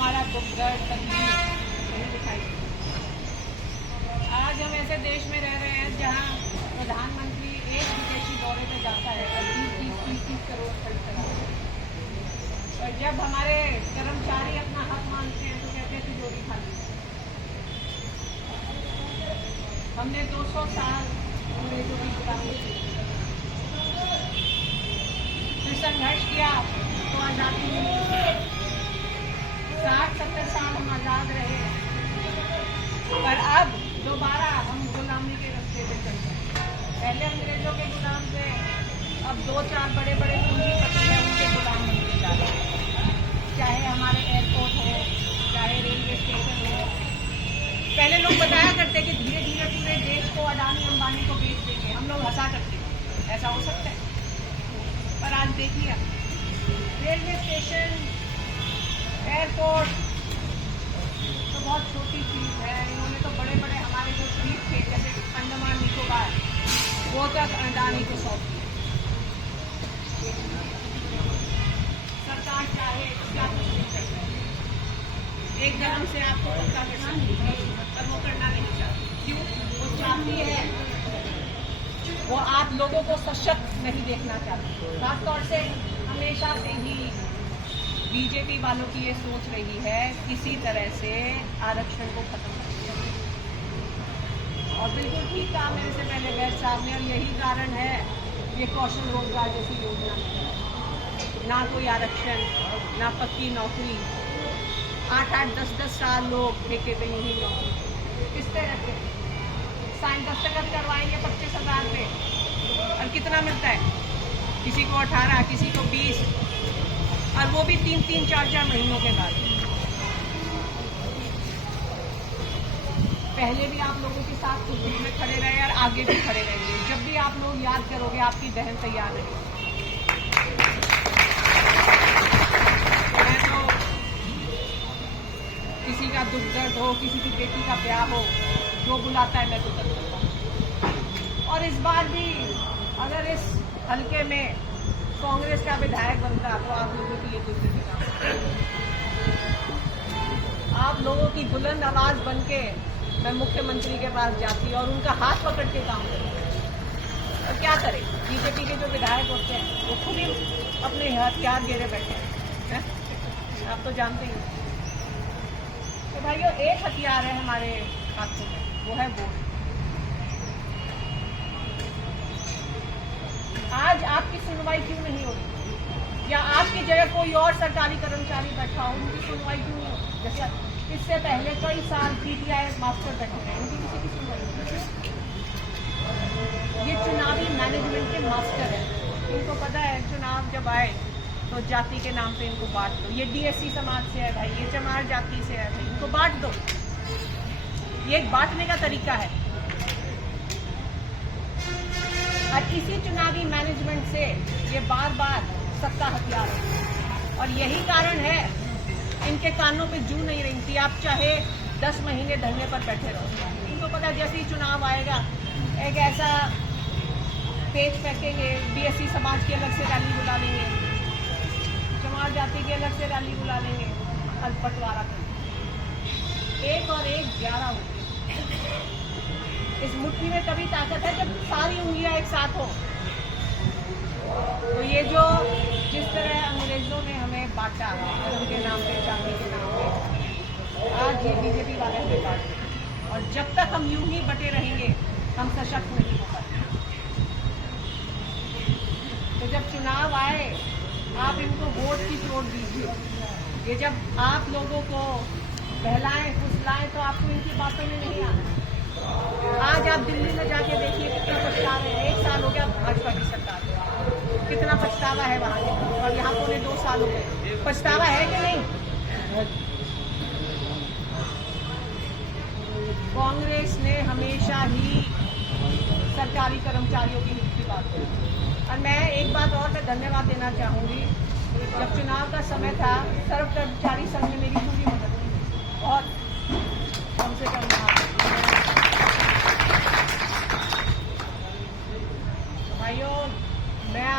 हमारा दुख दर्द तकलीफ नहीं दिखाई। आज हम ऐसे देश में रह रहे हैं जहां प्रधानमंत्री एक विदेशी दौरे पे जाता है और 20-30 करोड़ खर्च करता है, और जब हमारे कर्मचारी अपना हक मांगते हैं तो कहते हैं तिजोरी खाली। हमने 200 साल अंग्रेजों की गुलामी की, फिर संघर्ष किया तो आज़ादी मिली। 60-70 साल हम आज़ाद रहे, पर अब दोबारा हम गुलामी के रास्ते पे चल रहे हैं। पहले अंग्रेजों के गुलाम थे, अब 2-4 बड़े बड़े पूंजीपति हैं, उनके गुलाम बनते जा रहे हैं। चाहे हमारे एयरपोर्ट हो, चाहे रेलवे स्टेशन हो। पहले लोग बताया करते कि धीरे धीरे पूरे देश को अडानी अंबानी को बेच देंगे, हम लोग हंसा करते ऐसा हो सकता है। पर आज देखिए, रेलवे स्टेशन, एयरपोर्ट तो बहुत छोटी चीज़ है। इन्होंने तो बड़े बड़े हमारे जो द्वीप थे, जैसे अंडमान निकोबार, वो तक अडानी को सौंप दिया। सरकार चाहे तो क्या कुछ नहीं कर सकती। एक धर्म से आपको पक्का कर सकती है, पर वो करना नहीं चाहती। क्यों? वो चाहती है, वो आप लोगों को सशक्त नहीं देखना चाहती। खासतौर से हमेशा से ही बीजेपी वालों की ये सोच रही है किसी तरह से आरक्षण को खत्म करना। और बिल्कुल ठीक कहा मेरे से पहले वैद साहब ने, और यही कारण है ये कौशल रोजगार जैसी योजना में ना कोई आरक्षण, ना पक्की नौकरी। 8-8, 10-10 साल लोग ठेके पे नहीं नौकरी किस तरह से साइन दस्तखत करवाएंगे 25,000 पे, और कितना मिलता है? किसी को 18, किसी को 20, और वो भी 3-3, 4-4 महीनों के बाद। पहले भी आप लोगों के साथ खुद में खड़े रहे और आगे भी खड़े रहेंगे। जब भी आप लोग याद करोगे, आपकी बहन तैयार रहेगी। मैं तो किसी का दुख दर्द हो, किसी की बेटी का ब्याह हो, जो बुलाता है मैं तो कर सकता हूँ। और इस बार भी अगर इस हल्के में कांग्रेस का विधायक बनता तो आप लोगों की ये दुर्गति आप लोगों की बुलंद आवाज बन के मैं मुख्यमंत्री के पास जाती और उनका हाथ पकड़ के काम करती। और क्या करें, बीजेपी के जो विधायक होते हैं वो खुद ही अपने हथियार घेरे बैठे हैं, आप तो जानते ही। तो भाइयों, एक हथियार है हमारे हाथों में, वो है वोट। आज आपकी सुनवाई क्यों नहीं हो रही? या आपकी जगह कोई और सरकारी कर्मचारी बैठा हो, उनकी सुनवाई क्यों नहीं हो? जैसे इससे पहले कई साल पीटीआई मास्टर बैठे हैं, उनकी किसी की सुनवाई नहीं। ये चुनावी मैनेजमेंट के मास्टर हैं, इनको पता है चुनाव जब आए तो जाति के नाम पे इनको बांट दो। ये डीएससी समाज से है भाई, ये चमार जाति से है भाई, इनको बांट दो। ये एक बांटने का तरीका है। और इसी चुनावी मैनेजमेंट से ये बार बार सत्ता हथियार है, और यही कारण है इनके कानों पे जू नहीं रही। आप चाहे 10 महीने धरने पर बैठे रहो, इनको पता जैसे ही चुनाव आएगा एक ऐसा पेज फेंकेंगे, बीएससी समाज की अलग से रैली बुला लेंगे, चमार जाति की अलग से रैली बुला लेंगे, और बंटवारा करेंगे। 1 और 1 11 होते। इस मुट्ठी में तभी ताकत है जब सारी उंगलियां एक साथ हो। तो ये जो जिस तरह अंग्रेजों ने हमें बांटा धर्म के नाम पे, जाति के नाम पे, आज ये बीजेपी वाले हमें बांटते। और जब तक हम यूं ही बटे रहेंगे हम सशक्त नहीं हो पाते। तो जब चुनाव आए आप इनको वोट की चोट दीजिए। ये जब आप लोगों को बहलाएं फुसलाएं तो आपको इनकी बातों में नहीं आना। आज आप दिल्ली में जाके देखिए कितना पछता रहे हैं। 1 साल हो गया भाजपा की सरकार, कितना पछतावा है वहाँ के, और यहाँ पौने 2 साल हो गए। पछतावा है कि नहीं? कांग्रेस ने हमेशा ही सरकारी कर्मचारियों की हित की बात की। और मैं एक बात और मैं धन्यवाद देना चाहूँगी, जब चुनाव का समय था सर्व कर्मचारी संघ ने मेरी पूरी मदद की, और कम से कम भाइयों, मैं